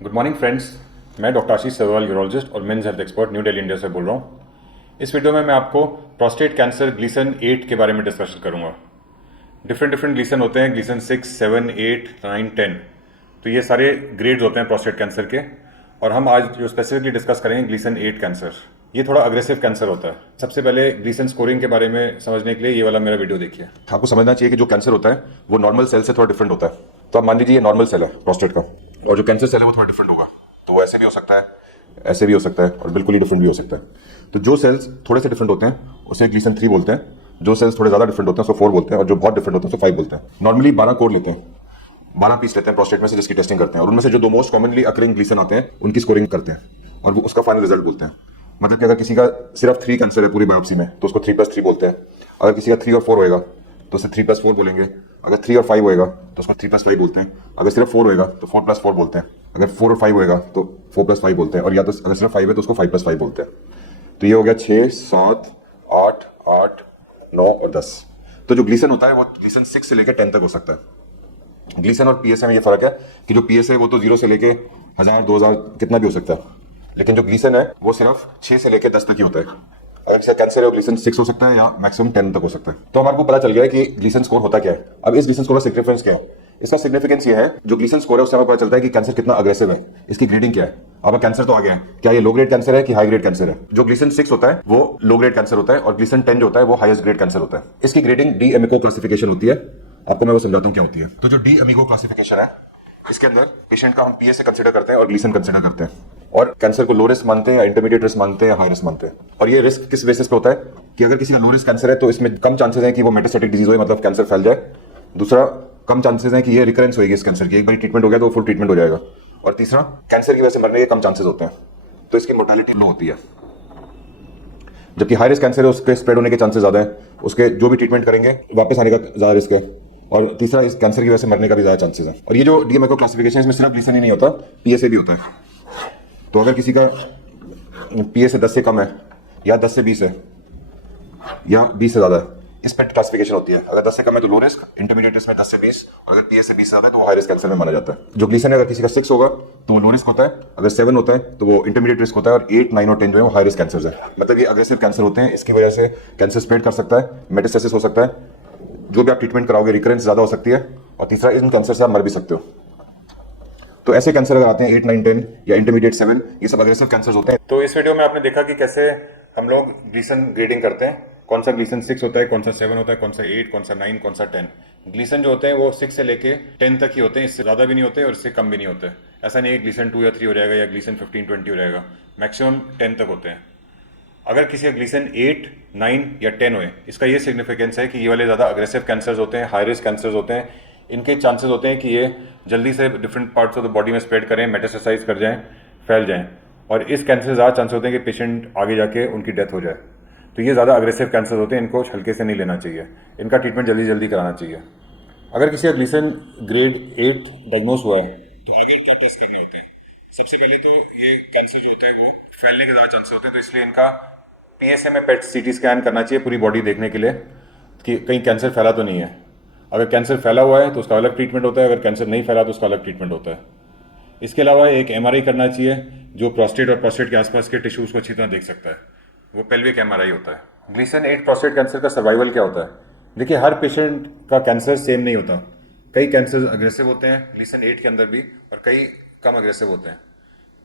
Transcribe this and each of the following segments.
Good morning friends. मैं doctor Ashish Sarowal, urologist और men's health expert New Delhi India से बोल रहा हूँ। इस वीडियो में मैं आपको प्रोस्टेट कैंसर ग्लीसन 8 के बारे में डिस्कशन करूँगा। डिफरेंट ग्लीसन होते हैं, ग्लीसन 6, 7, 8, 9, 10। तो ये सारे ग्रेड्स होते हैं प्रोस्टेट कैंसर के। और हम आज जो स्पेसिफिकली डिस्कस करेंगे ग्लीसन 8 कैंसर। ये थोड़ा अग्रेसिव कैंसर होता है। सबसे पहले ग्लीसन स्कोरिंग के बारे में समझने के लिए ये वाला मेरा वीडियो देखिए। आपको समझना चाहिए कि जो कैंसर होता है वो नॉर्मल सेल से थोड़ा डिफरेंट होता है। तो आप मान लीजिए ये नॉर्मल सेल है प्रोस्टेट का, और जो कैंसर सेल है वो थोड़ा डिफरेंट होगा। तो वो ऐसे भी हो सकता है, ऐसे भी हो सकता है, और बिल्कुल ही डिफरेंट भी हो सकता है। तो जो सेल्स थोड़े से डिफरेंट होते हैं उसे ग्लीसन 3 बोलते हैं। जो सेल्स थोड़े ज्यादा डिफरेंट होते हैं उसको 4 बोलते हैं, और जो बहुत डिफरेंट होते हैं उसको 5 बोलते हैं। नॉर्मली 12 कोर लेते हैं, 12 पीस लेते हैं प्रोस्टेट में से, जिसकी टेस्टिंग करते हैं, और उनमें से जो दो मोस्ट कॉमनली अकरिंग ग्लीसन आते हैं उनकी स्कोरिंग करते हैं, और वो उसका फाइनल रिजल्ट बोलते हैं। मतलब कि अगर किसी का सिर्फ 3 कैंसर है पूरी बायोप्सी में तो उसको 3+3 बोलते हैं। अगर किसी का 3 और 4 होएगा तो उसे 3+4 बोलेंगे। अगर 3 और 5 होएगा तो उसको 3+5 बोलते हैं। अगर सिर्फ 4 होएगा तो 4+4 बोलते हैं। अगर 4 और 5 होएगा तो 4+5 बोलते हैं, और या तो अगर सिर्फ 5 है तो उसको 5+5 बोलते हैं। तो ये हो गया 6, 7, 8, 8, 9 और 10। तो जो ग्लीसन होता है वो ग्लीसन 6 से लेकर 10 तक हो सकता है। ग्लीसन और पीएसए में ये फर्क है कि जो पीएसए है वो तो 0 से लेके 1000, 2000 कितना भी हो सकता है, लेकिन जो ग्लीसन है वो सिर्फ 6 से लेके 10 तक ही होता है। अगर किसी कैंसर है ग्लीसन 6 हो सकता है या मैक्सिमम 10 तक हो सकता है। तो हमारे को पता चल गया है कि ग्लीसन स्कोर होता क्या है। अब इस ग्लीसन स्कोर का सिग्निफिकेंस क्या है? इसका सिग्निफिकेंस ये है, जो ग्लीसन स्कोर है उससे हमें पता चलता है कि कैंसर कितना अग्रेसिव है, इसकी ग्रेडिंग क्या है। अब कैंसर तो आ गया है, क्या ये लो ग्रेड कैंसर है कि हाई ग्रेड कैंसर है? जो ग्लीसन 6 होता है वो लो ग्रेड कैंसर होता है, और ग्लीसन 10 जो होता है वो हाईएस्ट ग्रेड कैंसर होता है। इसकी ग्रेडिंग डी एमिको क्लासिफिकेशन होती है। आपको मैं वो समझाता हूँ क्या होती है। तो जो डी एमिको क्लासिफिकेशन है, इसके अंदर पेशेंट का हम पीएस से कंसीडर करते हैं और ग्लीसन कंसीडर करते हैं, और कैंसर को लो रिस्क मानते हैं या इंटरमीडिएट रिस्क मानते हैं या हाई रिस्क मानते हैं। और ये रिस्क किस बेसिस पे होता है कि अगर किसी का लो रिस्क कैंसर है तो इसमें कम चांसेस है कि वो मेटास्टेटिक डिजीज हो, मतलब कैंसर फैल जाए। दूसरा, कम चांसेस है कि ये रिकरेंस होगी इस कैंसर की, एक बार ट्रीटमेंट हो गया तो फुल ट्रीटमेंट हो जाएगा। और तीसरा, कैंसर की वजह से मरने के कम चांसेस होते हैं, तो इसकी मोर्टेलिटी लो होती है। जबकि हाई रिस्क कैंसर है उसके स्प्रेड होने के चांसेस ज्यादा है, उसके जो भी ट्रीटमेंट करेंगे वापस आने का ज्यादा रिस्क है। और तीसरा, इस कैंसर की वजह से मरने का भी ज्यादा चांसेस है। और ये जो डीएमएको क्लासिफिकेशन इसमें सिर्फ ग्लीसन ही नहीं होता, पीएसए भी होता है। तो अगर किसी का पीएसए 10 से कम है, या 10 से 20 है, या 20 से ज्यादा है, इस पर क्लासिफिकेशन होती है। अगर 10 से कम है तो लो रिस्क, इंटरमीडिएट रिस्क में 10 से 20, और अगर पीएसए 20 से ज्यादा है तो वो हाई रिस्क कैंसर में माना जाता है। जो ग्लीसन है, अगर किसी का 6 होगा तो वो लो रिस्क होता है, अगर 7 होता है तो वो इंटरमीडिएट रिस्क होता है, और 8, 9 और 10 जो है वो हाई रिस्क कैंसर है। मतलब ये अग्रेसिव कैंसर होते हैं, इसकी वजह से कैंसर स्प्रेड कर सकता है, मेटास्टेसिस हो सकता है, जो भी आप ट्रीटमेंट कराओगे रिकरेंस ज्यादा हो सकती है, और तीसरा, इन कैंसर से आप मर भी सकते हो। तो ऐसे कैंसर अगर आते हैं 8, 9, 10 या इंटरमीडिएट 7, ये सब अग्रेसिव कैंसर होते हैं। तो इस वीडियो में आपने देखा कि कैसे हम लोग ग्लीसन ग्रेडिंग करते हैं, कौन सा ग्लीसन 6 होता है, कौन सा 7 होता है, कौन सा 8, कौन सा 9, कौन सा 10। ग्लीसन जो होते हैं वो 6 से लेके 10 तक ही होते हैं, इससे ज्यादा भी नहीं होते और इससे कम भी नहीं होते। ऐसा नहीं है ग्लीसन 2 या 3 हो जाएगा या ग्लीसन 15, 20 हो जाएगा, मैक्सिमम 10 तक होते हैं। अगर किसी का ग्लीसन 8, 9 या 10 होए, इसका ये सिग्निफिकेंस है कि ये वाले ज़्यादा अग्रेसिव कैंसर्स होते हैं, हाई रिस्क कैंसर्स होते हैं। इनके चांसेस होते हैं कि ये जल्दी से different parts of the body में स्प्रेड करें, मेटास्टेसाइज कर जाएं, फैल जाएं, और इस कैंसर से ज़्यादा चांसेस होते हैं कि पेशेंट आगे जाके उनकी डेथ हो जाए। तो ये ज़्यादा अग्रेसिव कैंसर होते हैं, इनको हल्के से नहीं लेना चाहिए, इनका ट्रीटमेंट जल्दी जल्दी कराना चाहिए। अगर किसी का ग्लीसन ग्रेड 8 डायग्नोस हुआ है तो आगे क्या टेस्ट करने होते हैं? सबसे पहले तो ये कैंसर जो होता है वो फैलने के ज़्यादा चांसेस होते हैं, तो इसलिए इनका पीएसए में पेट सीटी स्कैन करना चाहिए पूरी बॉडी देखने के लिए कि कहीं कैंसर फैला तो नहीं है। अगर कैंसर फैला हुआ है तो उसका अलग ट्रीटमेंट होता है, अगर कैंसर नहीं फैला तो उसका अलग ट्रीटमेंट होता है। इसके अलावा एक एमआरआई करना चाहिए जो प्रोस्टेट और प्रोस्टेट के आसपास के टिश्यूज को अच्छी तरह देख सकता है, वो पेल्विक एमआरआई होता है। ग्लीसन 8 प्रोस्टेट कैंसर का सर्वाइवल क्या होता है? देखिए, हर पेशेंट का कैंसर सेम नहीं होता। कई कैंसर अग्रेसिव होते हैं ग्लीसन 8 के अंदर भी, और कई कम अग्रेसिव होते हैं।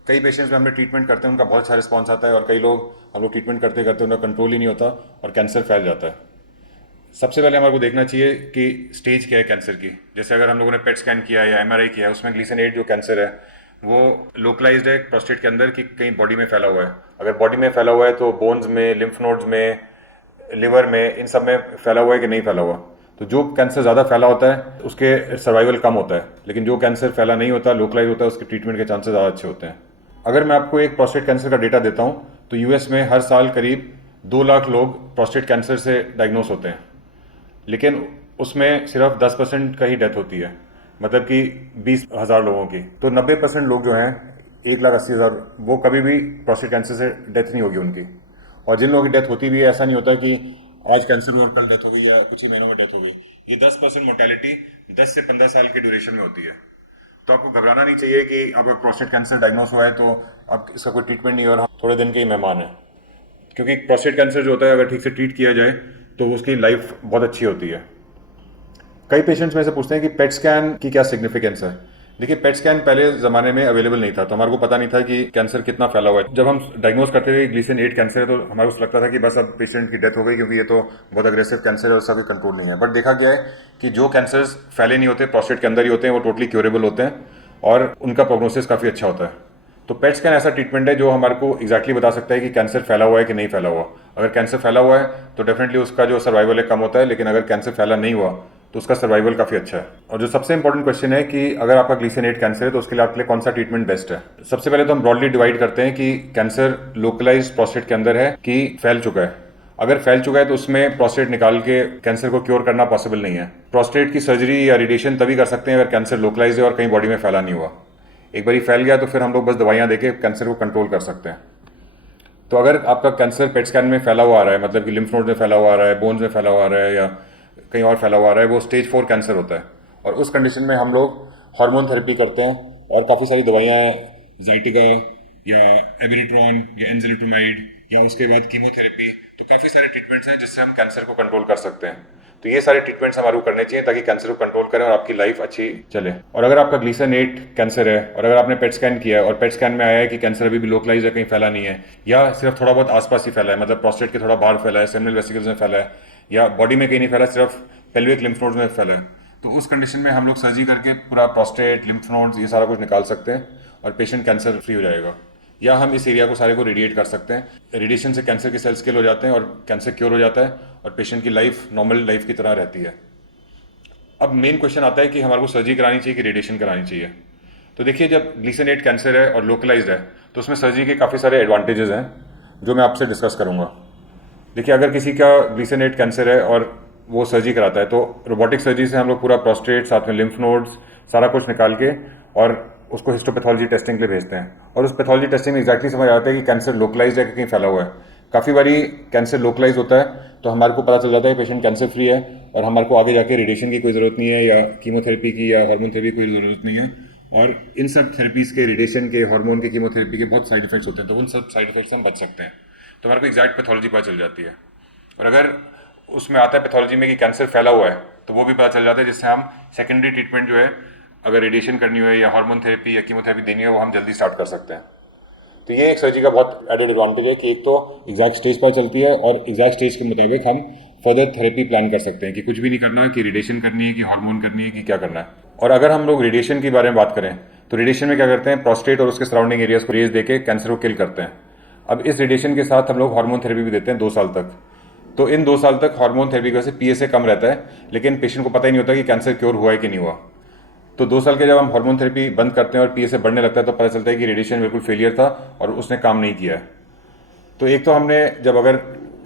कई पेशेंट्स में हम लोग ट्रीटमेंट करते हैं, उनका बहुत अच्छा रिस्पॉन्स आता है, और कई लोग हम लोग ट्रीटमेंट करते करते उनका कंट्रोल ही नहीं होता और कैंसर फैल जाता है। सबसे पहले हमारे को देखना चाहिए कि स्टेज क्या है कैंसर की। जैसे अगर हम लोगों ने पेट स्कैन किया या एमआरआई किया, उसमें ग्लीसन 8 जो कैंसर है वो लोकलाइज्ड है प्रोस्टेट के अंदर कि कहीं बॉडी में फैला हुआ है। अगर बॉडी में फैला हुआ है तो बोन्स में, लिम्फ नोड्स में, लिवर में, इन सब में फैला हुआ है कि नहीं फैला हुआ। तो जो कैंसर ज़्यादा फैला होता है उसके सर्वाइवल कम होता है, लेकिन जो कैंसर फैला नहीं होता, लोकलाइज होता है, उसके ट्रीटमेंट के चांसेस ज़्यादा अच्छे होते हैं। अगर मैं आपको एक प्रोस्टेट कैंसर का डेटा देता हूँ तो यूएस में हर साल करीब 2 लाख लोग प्रोस्टेट कैंसर से डायग्नोस होते हैं, लेकिन उसमें सिर्फ 10% का ही डेथ होती है, मतलब कि 20,000 लोगों की। तो 90% लोग जो हैं, 1,80,000, वो कभी भी प्रोस्टेट कैंसर से डेथ नहीं होगी उनकी। और जिन लोगों की डेथ होती भी है, ऐसा नहीं होता कि आज कैंसर हुआ और कल डेथ हो गई या कुछ ही महीनों में डेथ हो गई। ये 10% मोर्टेलिटी 10 से 15 साल के ड्यूरेशन में होती है। तो आपको घबराना नहीं चाहिए कि आपका प्रोस्टेट कैंसर डायग्नोस हुआ है तो आप इसका कोई ट्रीटमेंट नहीं है और हम थोड़े दिन के ही मेहमान हैं। क्योंकि प्रोस्टेट कैंसर जो होता है अगर ठीक से ट्रीट किया जाए तो उसकी लाइफ बहुत अच्छी होती है। कई पेशेंट्स में से पूछते हैं कि पेट स्कैन की क्या सिग्निफिकेंस है। देखिए, पेट स्कैन पहले ज़माने में अवेलेबल नहीं था, तो हमारे को पता नहीं था कि कैंसर कितना फैला हुआ है। जब हम डायग्नोज करते थे ग्लीसन 8 कैंसर है तो हमारे को लगता था कि बस अब पेशेंट की डेथ हो गई, क्योंकि ये तो बहुत अग्रेसिव कैंसर है और उसका कोई कंट्रोल नहीं है। बट देखा गया है कि जो कैंसर्स फैले नहीं होते, प्रोस्टेट के अंदर ही होते हैं, वो टोटली क्योरेबल होते हैं और उनका प्रोग्नोसिस काफ़ी अच्छा होता है। तो पेट स्कैन ऐसा ट्रीटमेंट है जो हमारे को एग्जैक्टली बता सकता है कि कैंसर फैला हुआ है कि नहीं फैला हुआ। अगर कैंसर फैला हुआ है तो डेफिनेटली उसका जो सर्वाइवल है कम होता है, लेकिन अगर कैंसर फैला नहीं हुआ तो उसका सर्वाइवल काफ़ी अच्छा है। और जो सबसे इंपॉर्टेंट क्वेश्चन है कि अगर आपका ग्लीसन 8 कैंसर है तो उसके लिए आपके लिए कौन सा ट्रीटमेंट बेस्ट है। सबसे पहले तो हम ब्रॉडली डिवाइड करते हैं कि कैंसर लोकलाइज प्रोस्टेट के अंदर है कि फैल चुका है। अगर फैल चुका है तो उसमें प्रोस्टेट निकाल के कैंसर को क्योर करना पॉसिबल नहीं है। प्रोस्टेट की सर्जरी या रेडिएशन तभी कर सकते हैं अगर कैंसर लोकलाइज है और कहीं बॉडी में फैला नहीं हुआ। एक बार फैल गया तो फिर हम लोग बस दवाइयां देके कैंसर को कंट्रोल कर सकते हैं। तो अगर आपका कैंसर पेट स्कैन में फैला हुआ आ रहा है, मतलब कि लिम्फ नोड में फैला हुआ आ रहा है, बोन्स में फैला हुआ आ रहा है या कहीं और फैला हुआ आ रहा है, वो स्टेज 4 कैंसर होता है। और उस कंडीशन में हम लोग हार्मोन थेरेपी करते हैं और काफ़ी सारी दवाइयाँ हैं, जाइटिगा या एबिलिट्रॉन या एंजेलिटोमाइड या उसके बाद कीमोथेरेपी। तो काफ़ी सारे ट्रीटमेंट्स हैं जिससे हम कैंसर को कंट्रोल कर सकते हैं। तो ये सारे ट्रीटमेंट्स हमारे को करने चाहिए ताकि कैंसर को कंट्रोल करें और आपकी लाइफ अच्छी चले। और अगर आपका ग्लीसन 8 कैंसर है और अगर आपने पेट स्कैन किया है और पेट स्कैन में आया है कि कैंसर अभी भी लोकलाइज है, कहीं फैला नहीं है या सिर्फ थोड़ा बहुत आसपास ही फैला है, मतलब प्रोस्टेट के थोड़ा बाहर फैला है, सेमिनल वेसिकल्स में फैला है या बॉडी में कहीं नहीं फैला, सिर्फ पेल्विक लिम्फ नोड्स में फैला है, तो उस कंडीशन में हम लोग सर्जरी करके पूरा प्रोस्टेट, लिम्फ नोड्स, ये सारा कुछ निकाल सकते हैं और पेशेंट कैंसर फ्री हो जाएगा। या हम इस एरिया को सारे को रेडिएट कर सकते हैं। रेडिएशन से कैंसर के सेल्स किल हो जाते हैं और कैंसर क्योर हो जाता है और पेशेंट की लाइफ नॉर्मल लाइफ की तरह रहती है। अब मेन क्वेश्चन आता है कि हमारे को सर्जरी करानी चाहिए कि रेडिएशन करानी चाहिए। तो देखिए, जब ग्लीसन 8 कैंसर है और लोकलाइज्ड है तो उसमें सर्जरी के काफ़ी सारे एडवांटेजेस हैं जो मैं आपसे डिस्कस करूंगा। देखिए, अगर किसी का ग्लीसन 8 कैंसर है और वो सर्जरी कराता है तो रोबोटिक सर्जरी से हम लोग पूरा प्रोस्टेट, साथ में लिम्फ नोड्स, सारा कुछ निकाल के और उसको हिस्टोपैथोलॉजी टेस्टिंग के लिए भेजते हैं और उस पैथोलॉजी टेस्टिंग में एक्जैक्टली समझ आता है कि कैंसर लोकलाइज है कि कहीं फैला हुआ है। काफ़ी बारी कैंसर लोकलाइज होता है तो हमारे को पता चल जाता है पेशेंट कैंसर फ्री है और हमारे को आगे जाके रेडिएशन की कोई ज़रूरत नहीं है या कीमोथेरेपी की या हार्मोन थेरेपी की कोई ज़रूरत नहीं है। और इन सब थेरेपीज़ के, रेडिएशन के, हार्मोन के, कीमोथेरेपी के बहुत साइड इफेक्ट्स होते हैं, तो उन सब साइड इफेक्ट्स से हम बच सकते हैं। तो हमारे को एग्जैक्ट पैथोलॉजी पता चल जाती है। और अगर उसमें आता है पैथोलॉजी में कि कैंसर फैला हुआ है तो वो भी पता चल जाता है, जिससे हम सेकेंडरी ट्रीटमेंट जो है, अगर रेडिएशन करनी हो या हार्मोन थेरेपी या कीमोथेरेपी देनी हो, वो हम जल्दी स्टार्ट कर सकते हैं। तो ये एक सर्जरी का बहुत एडेड एडवांटेज है कि एक तो एग्जैक्ट स्टेज पर चलती है और एग्जैक्ट स्टेज के मुताबिक हम फर्दर थेरेपी प्लान कर सकते हैं कि कुछ भी नहीं करना है, कि रेडिएशन करनी है, कि हार्मोन करनी है, कि क्या करना है। और अगर हम लोग रेडिएशन के बारे में बात करें तो रेडिएशन में क्या करते हैं, प्रोस्टेट और उसके सराउंडिंग एरियाज को रेज देके कैंसर को किल करते हैं। अब इस रेडिएशन के साथ हम लोग हार्मोन थेरेपी भी देते हैं 2 साल तक। तो इन 2 साल तक हार्मोन थेरेपी की वजह से पीएसए कम रहता है, लेकिन पेशेंट को पता ही नहीं होता कि कैंसर क्योर हुआ है कि नहीं हुआ। तो 2 साल के जब हम हार्मोन थेरेपी बंद करते हैं और पीएसए बढ़ने लगता है तो पता चलता है कि रेडिएशन बिल्कुल फेलियर था और उसने काम नहीं किया है। तो एक तो हमने जब अगर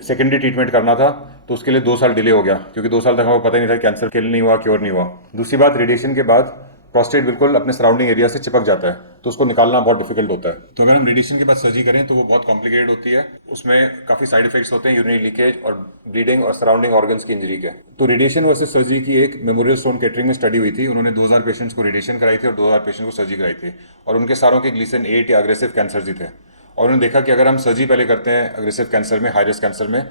सेकेंडरी ट्रीटमेंट करना था तो उसके लिए 2 साल डिले हो गया, क्योंकि 2 साल तक हमें पता ही नहीं था कैंसर किल नहीं हुआ, क्योर नहीं हुआ। दूसरी बात, रेडिएशन के बाद प्रोस्टेट बिल्कुल अपने सराउंडिंग एरिया से चिपक जाता है, तो उसको निकालना बहुत डिफिकल्ट होता है। तो अगर हम रेडिएशन के बाद सर्जरी करें तो वो बहुत कॉम्प्लिकेटेड होती है, उसमें काफ़ी साइड इफेक्ट्स होते हैं, यूरिनरी लीकेज और ब्लीडिंग और सराउंडिंग ऑर्गन्स की इंजरी के। तो रेडिएशन वर्सेस सर्जरी की एक मेमोरियल स्लोन केटरिंग में स्टडी हुई थी। उन्होंने 2000 पेशेंट्स को रेडिएशन कराई थी और 2000 पेशेंट को सर्जरी कराई थी और उनके सारों के ग्लीसन 8 या अग्रेसिव कैंसर ही थे। और उन्होंने देखा कि अगर हम सर्जरी पहले करते हैं अग्रेसिव कैंसर में, हाई रिस्क कैंसर में,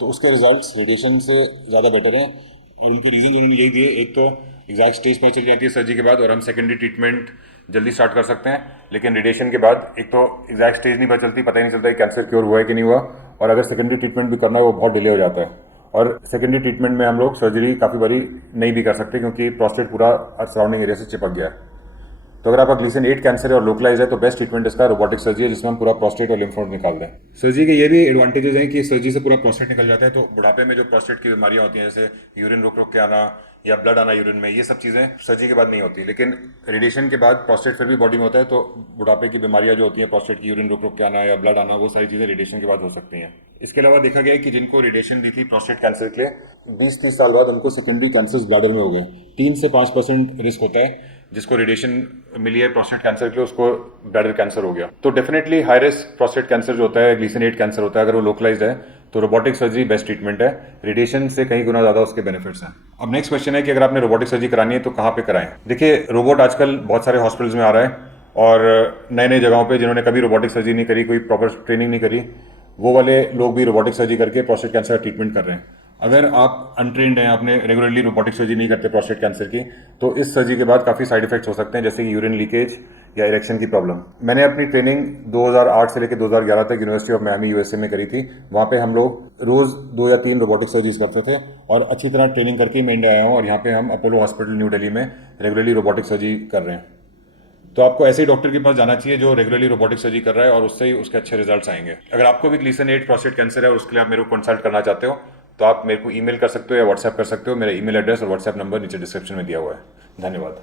तो उसके रिजल्ट्स रेडिएशन से ज़्यादा बेटर हैं। और उनके रीज़न उन्होंने यही दिए, एक तो एग्जैक्ट स्टेज पर चल जाती है सर्जरी के बाद और हम सेकेंडरी ट्रीटमेंट जल्दी स्टार्ट कर सकते हैं, लेकिन रेडिएशन के बाद एक तो एग्जैक्ट स्टेज नहीं पता चलती, पता ही नहीं चलता कि कैंसर क्योर हुआ है कि नहीं हुआ, और अगर सेकेंडरी ट्रीटमेंट भी करना है वो बहुत डिले हो जाता है। और सेकेंडरी ट्रीटमेंट में हम लोग सर्जरी काफ़ी बारी नहीं भी कर सकते क्योंकि प्रोस्टेट पूरा सराउंडिंग एरिया से चिपक गया है। तो अगर आपका ग्लीसन 8 कैंसर है और लोकलाइज है तो बेस्ट ट्रीटमेंट इसका रोबोटिक सर्जरी है, जिसमें हम पूरा प्रोस्टेट और लिम्फ नोड निकाल दें। सर्जरी के ये भी एडवांटेजेस हैं कि सर्जरी से पूरा प्रोस्टेट निकल जाता है, तो बुढ़ापे में जो प्रोस्टेट की बीमारियां होती हैं, जैसे यूरिन रुक रुक के आना या ब्लड आना यूरिन में, ये सब चीज़ें सर्जरी के बाद नहीं होती। लेकिन रेडिएशन के बाद प्रोस्टेट फिर भी बॉडी में होता है, तो बुढ़ापे की बीमारियां जो होती हैं, प्रोस्टेट की यूरिन रुक रुक के आना या ब्लड आना, वो सारी चीज़ें रेडिएशन के बाद हो सकती हैं। इसके अलावा देखा गया है कि जिनको रेडिएशन दी थी प्रोस्टेट कैंसर के लिए, 20-30 साल बाद उनको सेकेंडरी कैंसर ब्लैडर में हो गए। 3 से 5% रिस्क होता है जिसको रेडिएशन मिली है प्रोस्टेट कैंसर के लिए, उसको ब्लैडर कैंसर हो गया। तो definitely high risk prostate cancer जो होता है, ग्लीसन 8 कैंसर होता है, अगर वो लोकलाइज्ड है तो रोबोटिक सर्जरी बेस्ट ट्रीटमेंट है। रेडिएशन से कई गुना ज़्यादा उसके बेनिफिट्स हैं। अब नेक्स्ट क्वेश्चन है कि अगर आपने रोबोटिक सर्जरी करानी है तो कहाँ पे कराएं। देखिए, रोबोट आजकल बहुत सारे हॉस्पिटल्स में आ रहा है और नए नए जगहों पे जिन्होंने कभी रोबोटिक सर्जरी नहीं करी, कोई प्रॉपर ट्रेनिंग नहीं करी, वो वाले लोग भी रोबोटिक सर्जरी करके प्रोस्टेट कैंसर का ट्रीटमेंट कर रहे हैं। अगर आप अनट्रेंड हैं, आपने रेगुलरली रोबोटिक सर्जरी नहीं करते प्रोस्टेट कैंसर की, तो इस सर्जरी के बाद काफ़ी साइड इफेक्ट्स हो सकते हैं, जैसे कि यूरिन लीकेज या इरेक्शन की प्रॉब्लम। मैंने अपनी ट्रेनिंग 2008 से लेकर 2011 तक यूनिवर्सिटी ऑफ मियामी यूएसए में करी थी। वहाँ पे हम लोग रोज़ 2 या 3 रोबोटिक सर्जरीज करते थे और अच्छी तरह ट्रेनिंग करके मैं इंडिया आया हूँ और यहाँ पे हम अपोलो हॉस्पिटल न्यू दिल्ली में रेगुलरली रोबोटिक सर्जरी कर रहे हैं। तो आपको ऐसे ही डॉक्टर के पास जाना चाहिए जो रेगुलरली रोबोटिक सर्जरी कर रहा है और उससे ही उसके अच्छे रिजल्ट्स आएंगे। अगर आपको भी ग्लीसन 8 प्रोस्टेट कैंसर है और उसके लिए आप मेरे को कंसल्ट करना चाहते हो तो आप मेरे को ईमेल कर सकते हो या व्हाट्सएप कर सकते हो। मेरा ईमेल एड्रेस और व्हाट्सएप नंबर नीचे डिस्क्रिप्शन में दिया हुआ है। धन्यवाद।